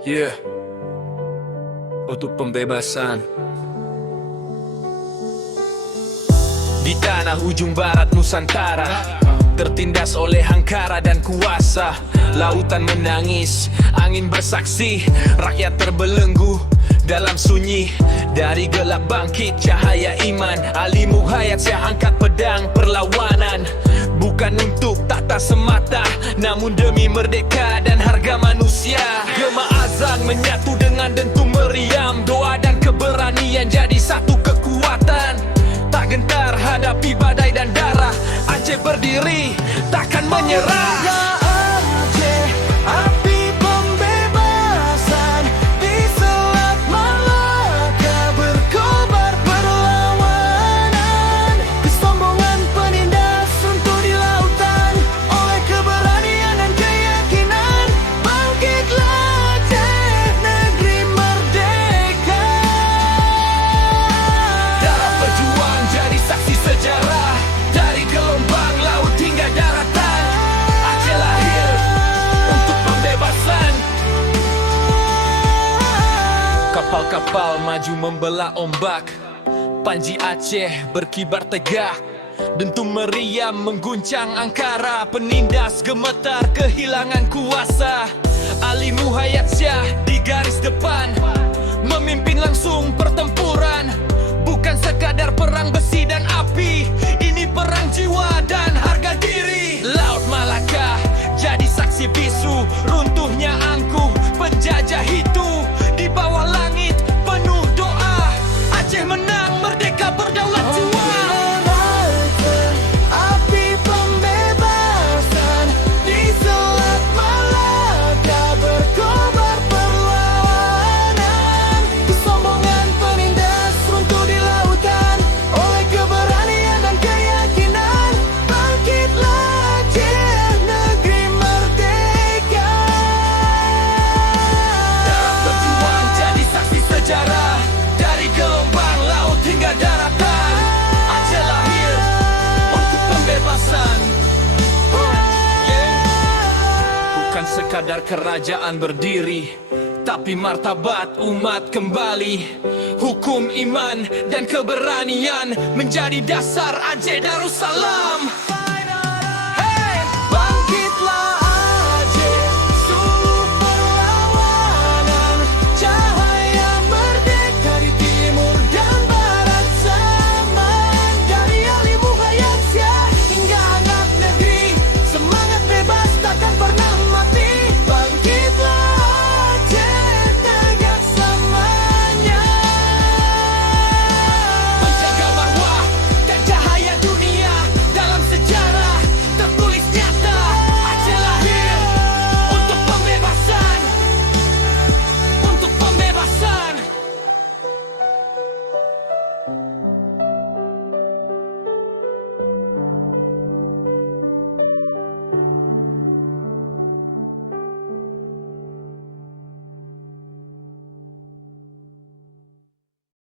Yeah, untuk pembebasan. Di tanah ujung barat Nusantara, tertindas oleh hangkara dan kuasa. Lautan menangis, angin bersaksi, rakyat terbelenggu dalam sunyi. Dari gelap bangkit cahaya iman, Ali Muhayatsyah angkat pedang perlawanan. Bukan untuk tata semata, namun demi merdeka dan harga manusia. Gema azan menyatu dengan dentum meriam, doa dan keberanian jadi satu kekuatan. Tak gentar hadapi badai dan darah, Aceh berdiri, takkan menyerah. Ya Aceh, api pembebasan di Selat Malaka berkobar perlawanan. Kesombongan penindas runtuh di lautan oleh keberanian dan keyakinan. Bangkitlah Aceh, negeri merdeka. Darah berjuang jadi saksi sejarah, dari gelombang laut hingga daratan. Aceh lahir untuk pembebasan. Kapal-kapal maju membelah ombak, Panji Aceh berkibar tegak. Dentum meriam mengguncang angkara, penindas gemetar kehilangan kuasa. Ali Muhayatsyah di garis depan, memimpin langsung pertempuran. Bukan sekadar perang besi dan api, ini perang jiwa dan harga diri. Laut Malaka jadi saksi bisu, runtuhnya angkuh penjajah itu. Di bawah langit penuh doa, Aceh menang, merdeka berdaulat jiwa. Api pembebasan di Selat Malaka berkobar perlawanan. Kesombongan penindas runtuh di lautan oleh keberanian dan keyakinan. Bangkitlah Aceh, negeri merdeka. Darah berjuang jadi saksi sejarah, dari gelombang laut hingga daratan. Aceh lahir untuk pembebasan. Bukan sekadar kerajaan berdiri, tapi martabat umat kembali. Hukum, iman, dan keberanian menjadi dasar Aceh Darussalam.